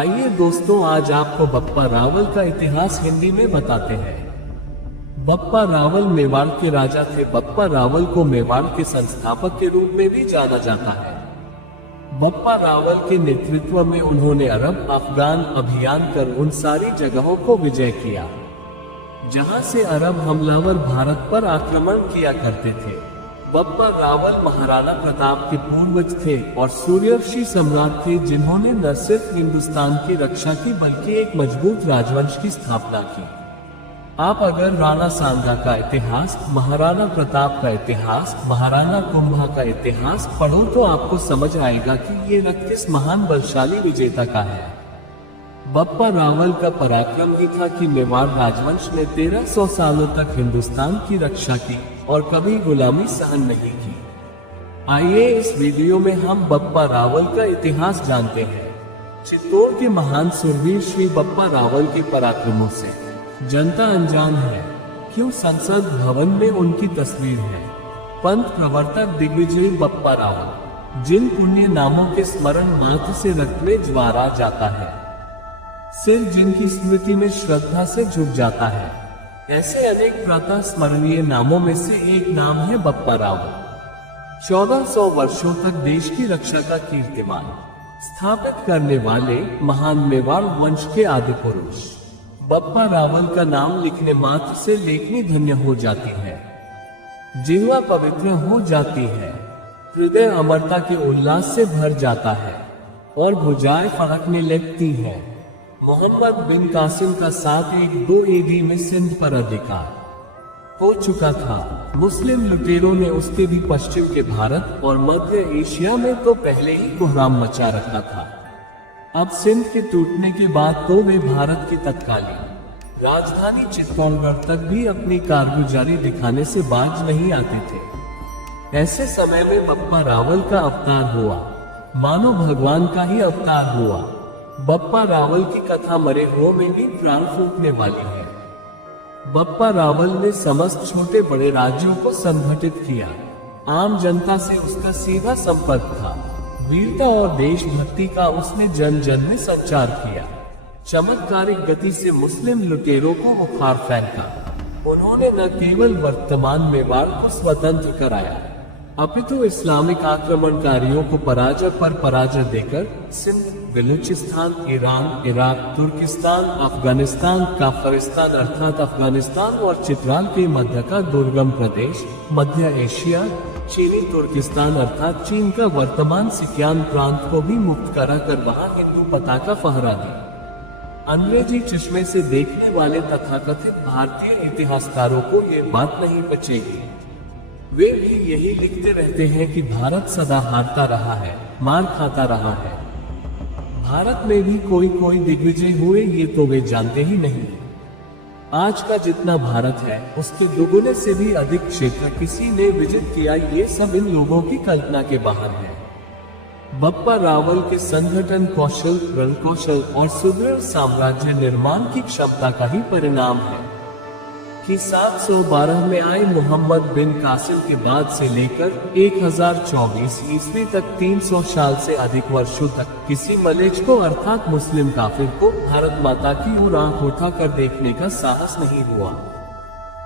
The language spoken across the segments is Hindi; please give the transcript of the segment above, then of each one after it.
आइए दोस्तों, आज आपको बप्पा रावल का इतिहास हिंदी में बताते हैं। बप्पा रावल मेवाड़ के राजा थे। बप्पा रावल को मेवाड़ के संस्थापक के रूप में भी जाना जाता है। बप्पा रावल के नेतृत्व में उन्होंने अरब अफगान अभियान कर उन सारी जगहों को विजय किया जहां से अरब हमलावर भारत पर आक्रमण किया करते थे। बप्पा रावल महाराणा प्रताप के पूर्वज थे और सूर्यवंशी सम्राट थे, जिन्होंने न सिर्फ हिंदुस्तान की रक्षा की बल्कि एक मजबूत राजवंश की स्थापना की। आप अगर राणा सांगा का इतिहास, महाराणा प्रताप का इतिहास, महाराणा कुंभा का इतिहास पढ़ो तो आपको समझ आएगा कि ये रक्त किस महान बलशाली विजेता का है। बप्पा रावल का पराक्रम ही था कि मेवाड़ राजवंश ने 1300 सालों तक हिंदुस्तान की रक्षा की और कभी गुलामी सहन नहीं की। आइए इस वीडियो में हम बप्पा रावल का इतिहास जानते हैं। चित्तौड़ के महान सुरवीर श्री बप्पा रावल के पराक्रमों से जनता अनजान है। क्यों? संसद भवन में उनकी तस्वीर है। पंथ प्रवर्तक दिग्विजय बप्पा रावल, जिन पुण्य नामों के स्मरण मात्र से रक्त में ज्वार आ जाता है, सिर जिनकी स्मृति में श्रद्धा से झुक जाता है, ऐसे अनेक प्रातः स्मरणीय नामों में से एक नाम है बप्पा रावल। 1400 वर्षों तक देश की रक्षा का कीर्तिमान स्थापित करने वाले महान मेवाड़ वंश के आदि पुरुष बप्पा रावल का नाम लिखने मात्र से लेखनी धन्य हो जाती है, जिह्वा पवित्र हो जाती है, हृदय अमरता के उल्लास से भर जाता है और भुजाएं फड़कने लगती हैं। मोहम्मद बिन कासिम का 712 AD में सिंध पर अधिकार हो चुका था। मुस्लिम लुटेरों ने उसके भी पश्चिम के भारत और मध्य एशिया में तो पहले ही कोहराम मचा रखा था। अब सिंध के टूटने के बाद तो वे भारत की तत्कालीन राजधानी चित्तौड़गढ़ तक भी अपनी कारगुजारी दिखाने से बाज नहीं आते थे। ऐसे समय में बप्पा रावल का अवतार हुआ, मानो भगवान का ही अवतार हुआ। बप्पा रावल की कथा मरे हुओं में भी प्राण फूंकने वाली है। बप्पा रावल ने समस्त छोटे बड़े राज्यों को संगठित किया। आम जनता से उसका सीधा संपर्क था। वीरता और देशभक्ति का उसने जन जन में संचार किया। चमत्कारिक गति से मुस्लिम लुटेरों को बुखार फेंका। उन्होंने न केवल वर्तमान मेवाड़ को स्वतंत्र कराया, अपितु इस्लामिक आक्रमणकारियों को पराजय पर पराजय देकर सिंध, बलूचिस्तान, ईरान, इराक, तुर्किस्तान, अफगानिस्तान, काफरिस्तान अर्थात अफगानिस्तान और चित्राल के मध्य का दुर्गम प्रदेश, मध्य एशिया, चीनी तुर्किस्तान अर्थात चीन का वर्तमान सिकियान प्रांत को भी मुक्त कराकर वहां हिंदू पताका फहरा दी। अंग्रेजी चश्मे से देखने वाले तथाकथित भारतीय इतिहासकारों को ये बात नहीं बचेगी। वे भी यही लिखते रहते हैं कि भारत सदा हारता रहा है, मार खाता रहा है। भारत में भी कोई कोई दिग्विजय हुए, ये तो वे जानते ही नहीं। आज का जितना भारत है उसके दुगुने से भी अधिक क्षेत्र किसी ने विजित किया, ये सब इन लोगों की कल्पना के बाहर है। बप्पा रावल के संगठन कौशल, रण कौशल और सुदृढ़ साम्राज्य निर्माण की क्षमता का ही परिणाम है कि 712 में आए मोहम्मद बिन कासिम के बाद से लेकर 1024 ईस्वी तक 300 साल से अधिक वर्षों तक किसी मलेच्छ को अर्थात मुस्लिम काफिर को भारत माता की ओर आंख उठाकर देखने का साहस नहीं हुआ।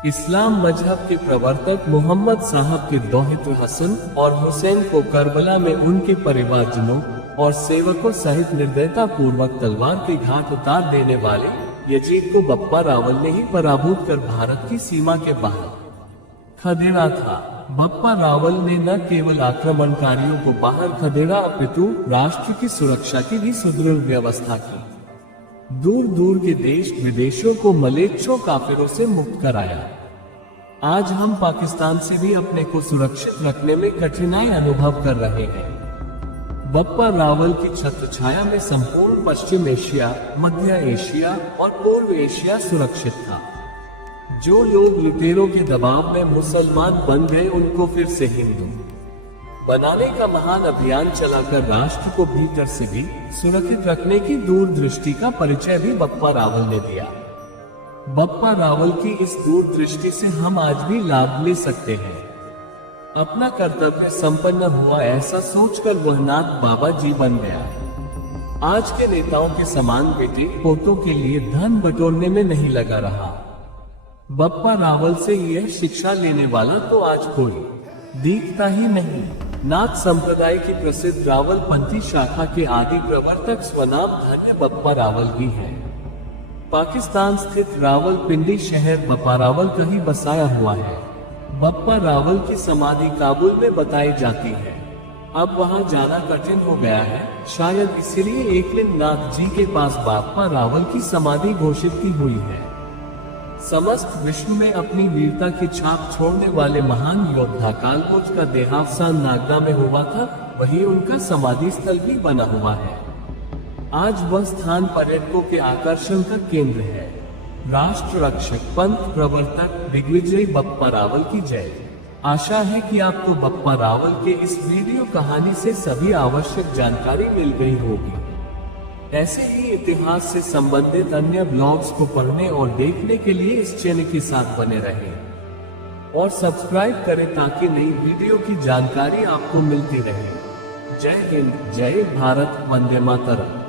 इस्लाम मजहब के प्रवर्तक मोहम्मद साहब के दोहित्र हसन और हुसैन को करबला में उनके परिवारजनों और सेवकों सहित निर्दयता पूर्वक तलवार के घाट उतार देने वाले यजीद को बप्पा रावल ने ही पराभूत कर भारत की सीमा के बाहर खदेड़ा था। बप्पा रावल ने न केवल आक्रमणकारियों को बाहर खदेड़ा अपितु राष्ट्र की सुरक्षा की भी सुदृढ़ व्यवस्था की। दूर दूर के देश विदेशों को मलेच्छों काफिरों से मुक्त कराया। आज हम पाकिस्तान से भी अपने को सुरक्षित रखने में कठिनाई अनुभव कर रहे हैं। बप्पा रावल की छत्रछाया में संपूर्ण पश्चिम एशिया, मध्य एशिया और पूर्व एशिया सुरक्षित था। जो लोग लुटेरों के दबाव में मुसलमान बन गए, उनको फिर से हिंदू बनाने का महान अभियान चलाकर राष्ट्र को भीतर से भी सुरक्षित रखने की दूरदृष्टि का परिचय भी बप्पा रावल ने दिया। बप्पा रावल की इस दूरदृष्टि से हम आज भी लाभ ले सकते हैं। अपना कर्तव्य संपन्न हुआ ऐसा सोचकर वह नाथ बाबा जी बन गया। आज के नेताओं के समान बेटे पोतों के लिए धन बटोरने में नहीं लगा रहा। बप्पा रावल से यह शिक्षा लेने वाला तो आज कोई दिखता ही नहीं। नाथ संप्रदाय की प्रसिद्ध रावल पंथी शाखा के आदि प्रवर्तक स्वनाम धन्य बप्पा रावल ही है। पाकिस्तान स्थित रावलपिंडी शहर बप्पा रावल का ही बसाया हुआ है। बप्पा रावल की समाधि काबुल में बताई जाती है। अब वहां जाना कठिन हो गया है, शायद इसलिए एक दिन नाथ जी के पास बप्पा रावल की समाधि घोषित की हुई है। समस्त विश्व में अपनी वीरता की छाप छोड़ने वाले महान योद्धा कालकोच का देहावसान नागदा में हुआ था, वही उनका समाधि स्थल भी बना हुआ है। आज वह स्थान पर्यटकों के आकर्षण का केंद्र है। राष्ट्र रक्षक, पंथ प्रवर्तक, दिग्विजयी बप्पा रावल की जय। आशा है कि आपको बप्पा रावल के इस वीडियो कहानी से सभी आवश्यक जानकारी मिल गई होगी। ऐसे ही इतिहास से संबंधित अन्य ब्लॉग्स को पढ़ने और देखने के लिए इस चैनल के साथ बने रहें और सब्सक्राइब करें ताकि नई वीडियो की जानकारी आपको मिलती रहे। जय हिंद, जय भारत, वंदे मातरम।